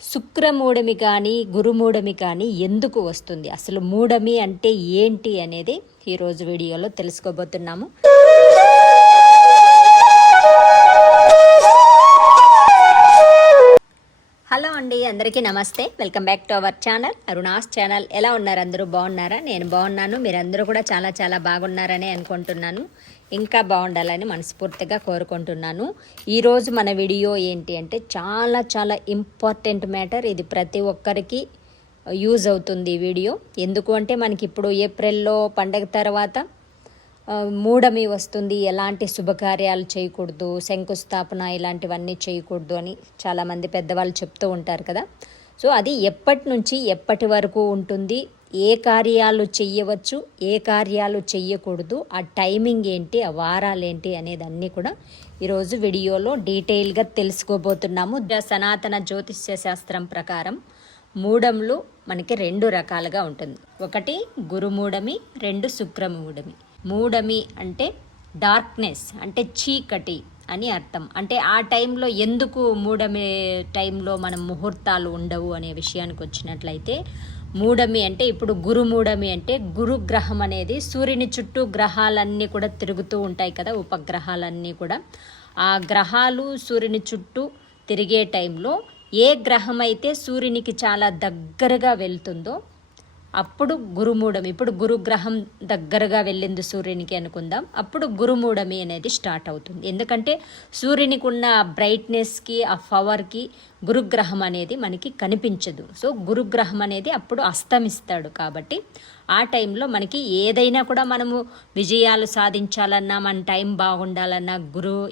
శుక్రమూఢమి కానీ గురుమూఢమి కానీ ఎందుకు వస్తుంది? అసలు మూఢమి అంటే ఏంటి అనేది ఈరోజు వీడియోలో తెలుసుకోబోతున్నాము. హలో అండి అందరికీ నమస్తే. Welcome back to our channel. Aruna's channel. ఎలా ఉన్నారు? అందరూ బాగున్నారా? నేను బాగున్నాను. మీరందరూ కూడా చాలా చాలా బాగున్నారని అనుకుంటున్నాను. ఇంకా బాగుండాలని మనస్ఫూర్తిగా కోరుకుంటున్నాను. ఈరోజు మన వీడియో ఏంటి అంటే చాలా చాలా ఇంపార్టెంట్ మ్యాటర్. ఇది ప్రతి ఒక్కరికి యూజ్ అవుతుంది ఈ వీడియో. ఎందుకు అంటే మనకి ఇప్పుడు ఏప్రిల్లో పండగ తర్వాత మూడమి మూఢమి వస్తుంది. ఎలాంటి శుభకార్యాలు చేయకూడదు శంకుస్థాపన ఇలాంటివన్నీ చేయకూడదు అని చాలామంది పెద్దవాళ్ళు చెప్తూ ఉంటారు కదా. సో అది ఎప్పటి నుంచి ఎప్పటి వరకు ఉంటుంది? ఏ కార్యాలు చెయ్యవచ్చు ఏ కార్యాలు చెయ్యకూడదు ఆ టైమింగ్ ఏంటి ఆ వారాలు ఏంటి అనేది అన్నీ కూడా ఈరోజు వీడియోలో డీటెయిల్గా తెలుసుకోబోతున్నాము. సనాతన జ్యోతిష్య శాస్త్రం ప్రకారం మూడంలో మనకి రెండు రకాలుగా ఉంటుంది. ఒకటి గురుమూఢమి రెండు శుక్రమూఢమి. మూఢమి అంటే డార్క్నెస్ అంటే చీకటి అని అర్థం. అంటే ఆ టైంలో ఎందుకు మూడమి టైంలో మనం ముహూర్తాలు ఉండవు అనే విషయానికి వచ్చినట్లయితే మూఢమి అంటే ఇప్పుడు గురుమూఢమి అంటే గురుగ్రహం అనేది సూర్యుని చుట్టూ గ్రహాలన్నీ కూడా తిరుగుతూ ఉంటాయి కదా ఉపగ్రహాలన్నీ కూడా. ఆ గ్రహాలు సూర్యుని చుట్టూ తిరిగే టైంలో ఏ గ్రహం అయితే సూర్యునికి చాలా దగ్గరగా వెళ్తుందో అప్పుడు గురుమూఢమి ఇప్పుడు గురుగ్రహం దగ్గరగా వెళ్ళింది సూర్యునికి అనుకుందాం అప్పుడు గురుమూఢమి అనేది స్టార్ట్ అవుతుంది. ఎందుకంటే సూర్యునికి ఉన్న బ్రైట్నెస్కి ఆ పవర్కి గురుగ్రహం అనేది మనకి కనిపించదు. సో గురుగ్రహం అనేది అప్పుడు అస్తమిస్తాడు కాబట్టి ఆ టైంలో మనకి ఏదైనా కూడా మనము విజయాలు సాధించాలన్నా మన టైం బాగుండాలన్నా గురువు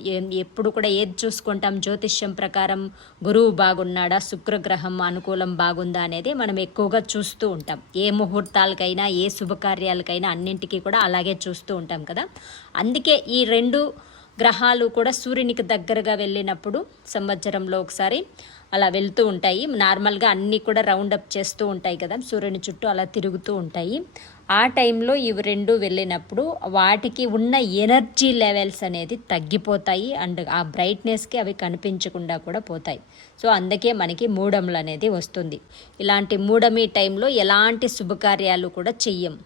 ఎప్పుడు కూడా ఏది చూసుకుంటాం జ్యోతిష్యం ప్రకారం గురువు బాగున్నాడా శుక్రగ్రహం అనుకూలం బాగుందా అనేది మనం ఎక్కువగా చూస్తూ ఉంటాం. ఏ ముహూర్తాలకైనా ఏ శుభకార్యాలకైనా అన్నింటికీ కూడా అలాగే చూస్తూ ఉంటాం కదా. అందుకే ఈ రెండు గ్రహాలు కూడా సూర్యునికి దగ్గరగా వెళ్ళినప్పుడు సంవత్సరంలో ఒకసారి అలా వెళ్తూ ఉంటాయి. నార్మల్గా అన్నీ కూడా రౌండ్ అప్ చేస్తూ ఉంటాయి కదా సూర్యుని చుట్టూ అలా తిరుగుతూ ఉంటాయి. ఆ టైంలో ఇవి రెండు వెళ్ళినప్పుడు వాటికి ఉన్న ఎనర్జీ లెవెల్స్ అనేది తగ్గిపోతాయి అండ్ ఆ బ్రైట్నెస్కి అవి కనిపించకుండా కూడా పోతాయి. సో అందుకే మనకి మూడములు అనేది వస్తుంది. ఇలాంటి మూడమి టైంలో ఎలాంటి శుభకార్యాలు కూడా చెయ్యం.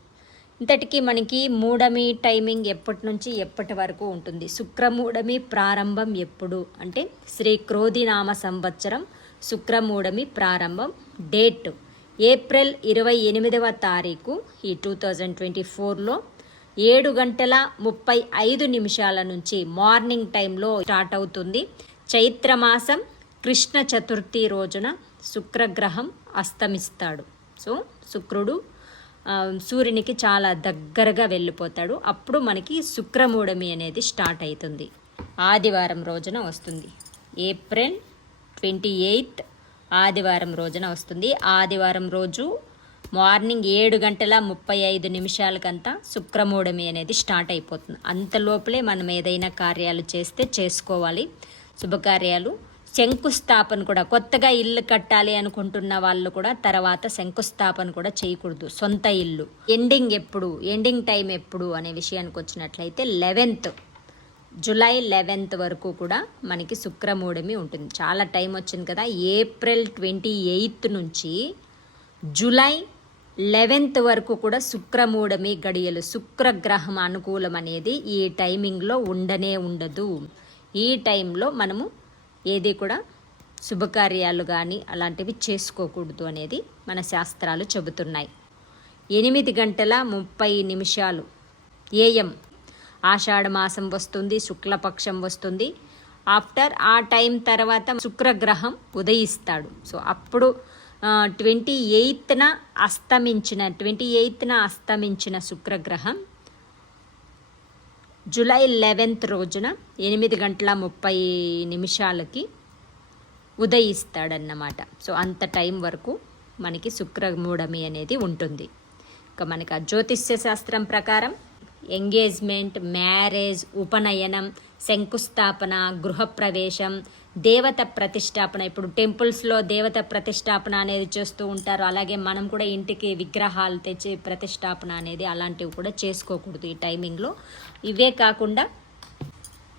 ఇంతటికి మనకి మూడమి టైమింగ్ ఎప్పటి నుంచి ఎప్పటి వరకు ఉంటుంది? శుక్రమూడమి ప్రారంభం ఎప్పుడు? అంటే శ్రీ క్రోధినామ సంవత్సరం శుక్రమూఢమి ప్రారంభం డేట్ ఏప్రిల్ ఇరవై ఎనిమిదవ తారీఖు ఈ టూ థౌజండ్ ట్వంటీ ఫోర్లో ఏడు గంటల ముప్పై ఐదు నిమిషాల నుంచి మార్నింగ్ టైంలో స్టార్ట్ అవుతుంది. చైత్రమాసం కృష్ణ చతుర్థి రోజున శుక్రగ్రహం అస్తమిస్తాడు. సో శుక్రుడు సూర్యునికి చాలా దగ్గరగా వెళ్ళిపోతాడు. అప్పుడు మనకి శుక్రమూఢమి అనేది స్టార్ట్ అవుతుంది. ఆదివారం రోజున వస్తుంది. ఏప్రిల్ ట్వంటీ ఎయిత్ ఆదివారం రోజున వస్తుంది. ఆదివారం రోజు మార్నింగ్ ఏడు గంటల ముప్పై ఐదు నిమిషాలకంతా శుక్రమూఢమి అనేది స్టార్ట్ అయిపోతుంది. అంతలోపలే మనం ఏదైనా కార్యాలు చేస్తే చేసుకోవాలి. శుభకార్యాలు. శంకుస్థాపన కూడా కొత్తగా ఇల్లు కట్టాలి అనుకుంటున్న వాళ్ళు కూడా తర్వాత శంకుస్థాపన కూడా చేయకూడదు. సొంత ఇల్లు. ఎండింగ్ ఎప్పుడు? ఎండింగ్ టైం ఎప్పుడు? అనే విషయానికి వచ్చినట్లయితే లెవెన్త్ జూలై లెవెన్త్ వరకు కూడా మనకి శుక్రమూఢమి ఉంటుంది. చాలా టైం వచ్చింది కదా. ఏప్రిల్ ట్వంటీ ఎయిత్ నుంచి జూలై లెవెన్త్ వరకు కూడా శుక్రమూఢమి గడియలు శుక్రగ్రహం అనుకూలం అనేది ఈ టైమింగ్లో ఉండనే ఉండదు. ఈ టైంలో మనము ఏది కూడా శుభకార్యాలు కానీ అలాంటివి చేసుకోకూడదు అనేది మన శాస్త్రాలు చెబుతున్నాయి. ఎనిమిది గంటల ముప్పై నిమిషాలు ఏఎం ఆషాఢమాసం వస్తుంది శుక్లపక్షం వస్తుంది. ఆఫ్టర్ ఆ టైం తర్వాత శుక్రగ్రహం ఉదయిస్తాడు. సో అప్పుడు ట్వంటీ ఎయిత్న అస్తమించిన ట్వంటీ ఎయిత్న అస్తమించిన శుక్రగ్రహం జూలై లెవెన్త్ రోజున ఎనిమిది గంటల ముప్పై నిమిషాలకి ఉదయిస్తాడన్నమాట. సో అంత టైం వరకు మనకి శుక్రమూఢమి అనేది ఉంటుంది. ఇంకా మనకి ఆ జ్యోతిష్య శాస్త్రం ప్రకారం ఎంగేజ్మెంట్ మ్యారేజ్ ఉపనయనం శంకుస్థాపన గృహప్రవేశం దేవత ప్రతిష్టాపన. ఇప్పుడు టెంపుల్స్లో దేవత ప్రతిష్టాపన అనేది చేస్తూ ఉంటారు. అలాగే మనం కూడా ఇంటికి విగ్రహాలు తెచ్చి ప్రతిష్టాపన అనేది అలాంటివి కూడా చేసుకోకూడదు ఈ టైమింగ్లో. ఇవే కాకుండా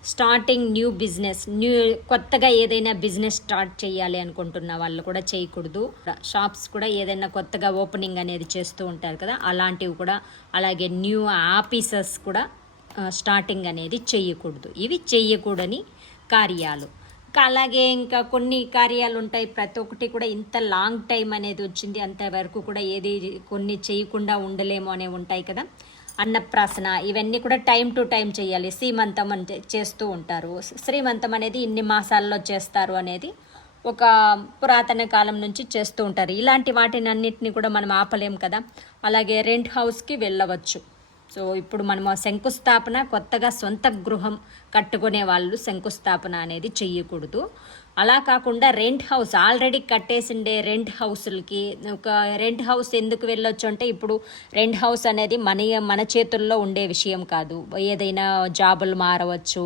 స్టార్టింగ్ న్యూ బిజినెస్ న్యూ కొత్తగా ఏదైనా బిజినెస్ స్టార్ట్ చేయాలి అనుకుంటున్న వాళ్ళు కూడా చేయకూడదు. షాప్స్ కూడా ఏదైనా కొత్తగా ఓపెనింగ్ అనేది చేస్తూ ఉంటారు కదా అలాంటివి కూడా అలాగే న్యూ ఆఫీసెస్ కూడా స్టార్టింగ్ అనేది చేయకూడదు. ఇవి చేయకూడని కార్యాలు. ఇంకా అలాగే ఇంకా కొన్ని కార్యాలు ఉంటాయి. ప్రతి ఒక్కటి కూడా ఇంత లాంగ్ టైం అనేది వచ్చింది అంతవరకు కూడా ఏది కొన్ని చేయకుండా ఉండలేము అనేవి ఉంటాయి కదా. అన్నప్రాసన ఇవన్నీ కూడా టైం టు టైం చేయాలి. శ్రీమంతం అని చేస్తూ ఉంటారు. శ్రీమంతం అనేది ఇన్ని మాసాల్లో చేస్తారు అనేది ఒక పురాతన కాలం నుంచి చేస్తూ ఉంటారు. ఇలాంటి వాటిని అన్నిటిని కూడా మనం ఆపలేం కదా. అలాగే రెంట్ హౌస్కి వెళ్ళవచ్చు. సో ఇప్పుడు మనము శంకుస్థాపన కొత్తగా సొంత గృహం కట్టుకునే వాళ్ళు శంకుస్థాపన అనేది చెయ్యకూడదు. అలా కాకుండా రెంట్ హౌస్ ఆల్రెడీ కట్టేసిండే రెంట్ హౌస్లకి ఒక రెంట్ హౌస్ ఎందుకు వెళ్ళొచ్చు అంటే ఇప్పుడు రెంట్ హౌస్ అనేది మన మన చేతుల్లో ఉండే విషయం కాదు. ఏదైనా జాబులు మారవచ్చు.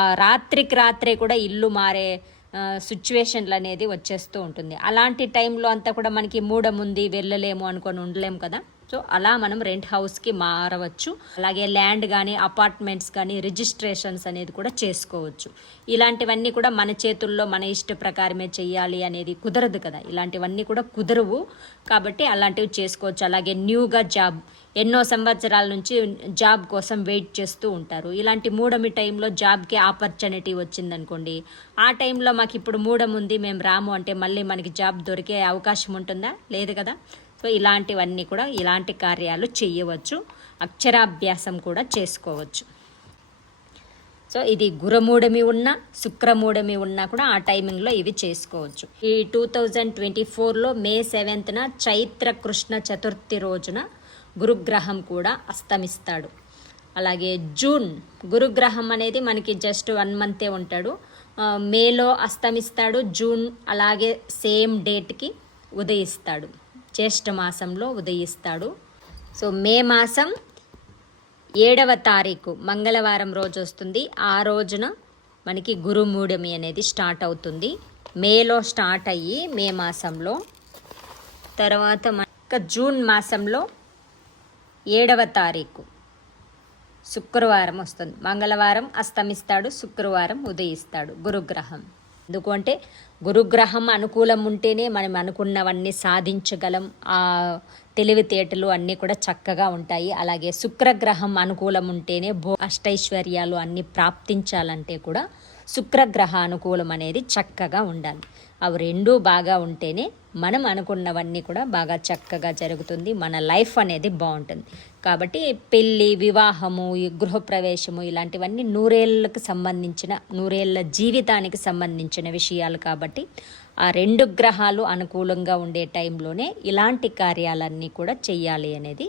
ఆ రాత్రికి రాత్రే కూడా ఇల్లు మారే సిచ్యువేషన్లు అనేది వచ్చేస్తూ ఉంటుంది. అలాంటి టైంలో అంతా కూడా మనకి మూడముంది వెళ్ళలేము అనుకొని ఉండలేము కదా. సో అలా మనం రెంట్ హౌస్కి మారవచ్చు. అలాగే ల్యాండ్ కానీ అపార్ట్మెంట్స్ కానీ రిజిస్ట్రేషన్స్ అనేది కూడా చేసుకోవచ్చు. ఇలాంటివన్నీ కూడా మన చేతుల్లో మన ఇష్ట ప్రకారమే చెయ్యాలి అనేది కుదరదు కదా. ఇలాంటివన్నీ కూడా కుదరవు. కాబట్టి అలాంటివి చేసుకోవచ్చు. అలాగే న్యూగా జాబ్ ఎన్నో సంవత్సరాల నుంచి జాబ్ కోసం వెయిట్ చేస్తూ ఉంటారు. ఇలాంటి మూడమి టైంలో జాబ్కి ఆపర్చునిటీ వచ్చిందనుకోండి ఆ టైంలో మాకు ఇప్పుడు మూడం ఉంది మేము రాము అంటే మళ్ళీ మనకి జాబ్ దొరికే అవకాశం ఉంటుందా? లేదు కదా? సో ఇలాంటివన్నీ కూడా ఇలాంటి కార్యాలు చేయవచ్చు. అక్షరాభ్యాసం కూడా చేసుకోవచ్చు. సో ఇది గురుమూడమి ఉన్నా శుక్రమూడమి ఉన్నా కూడా ఆ టైమింగ్లో ఇవి చేసుకోవచ్చు. ఈ టూ థౌజండ్ ట్వంటీ ఫోర్లో మే సెవెంత్న చైత్ర కృష్ణ చతుర్థి రోజున గురుగ్రహం కూడా అస్తమిస్తాడు. అలాగే జూన్ గురుగ్రహం అనేది మనకి జస్ట్ వన్ మంతే ఉంటాడు. మేలో అస్తమిస్తాడు జూన్ అలాగే సేమ్ డేట్కి ఉదయిస్తాడు. జ్యేష్ఠమాసంలో ఉదయిస్తాడు. సో మే మాసం ఏడవ తారీఖు మంగళవారం రోజు వస్తుంది. ఆ రోజున మనకి గురుమూఢమి అనేది స్టార్ట్ అవుతుంది. మేలో స్టార్ట్ అయ్యి మే మాసంలో తర్వాత మన జూన్ మాసంలో ఏడవ తారీఖు శుక్రవారం వస్తుంది. మంగళవారం అస్తమిస్తాడు శుక్రవారం ఉదయిస్తాడు గురుగ్రహం. ఎందుకంటే గురుగ్రహం అనుకూలం ఉంటేనే మనం అనుకున్నవన్నీ సాధించగలం. ఆ తెలివితేటలు అన్నీ కూడా చక్కగా ఉంటాయి. అలాగే శుక్రగ్రహం అనుకూలం ఉంటేనే భో అష్టైశ్వర్యాలు అన్నీ ప్రాప్తించాలంటే కూడా శుక్రగ్రహ అనుకూలం అనేది చక్కగా ఉండాలి. అవి రెండూ బాగా ఉంటేనే మనం అనుకున్నవన్నీ కూడా బాగా చక్కగా జరుగుతుంది. మన లైఫ్ అనేది బాగుంటుంది. కాబట్టి పెళ్ళి వివాహము గృహప్రవేశము ఇలాంటివన్నీ నూరేళ్ళకు సంబంధించిన నూరేళ్ళ జీవితానికి సంబంధించిన విషయాలు కాబట్టి ఆ రెండు గ్రహాలు అనుకూలంగా ఉండే టైంలోనే ఇలాంటి కార్యాలన్నీ కూడా చెయ్యాలి అనేది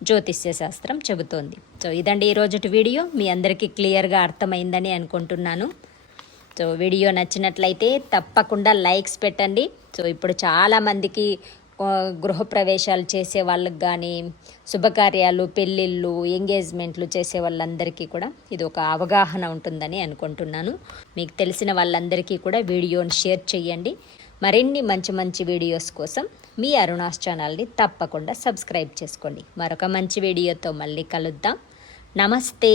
జ్యోతిష్య శాస్త్రం చెబుతోంది. సో ఇదండి ఈరోజుటి వీడియో. మీ అందరికీ క్లియర్గా అర్థమైందని అనుకుంటున్నాను. సో వీడియో నచ్చినట్లయితే తప్పకుండా లైక్స్ పెట్టండి. సో ఇప్పుడు చాలామందికి గృహప్రవేశాలు చేసే వాళ్ళకి కానీ శుభకార్యాలు పెళ్ళిళ్ళు ఎంగేజ్మెంట్లు చేసే వాళ్ళందరికీ కూడా ఇది ఒక అవగాహన ఉంటుందని అనుకుంటున్నాను. మీకు తెలిసిన వాళ్ళందరికీ కూడా వీడియోని షేర్ చేయండి. మరిన్ని మంచి మంచి వీడియోస్ కోసం మీ అరుణాస్ ఛానల్ని తప్పకుండా సబ్స్క్రైబ్ చేసుకోండి. మరొక మంచి వీడియోతో మళ్ళీ కలుద్దాం. నమస్తే!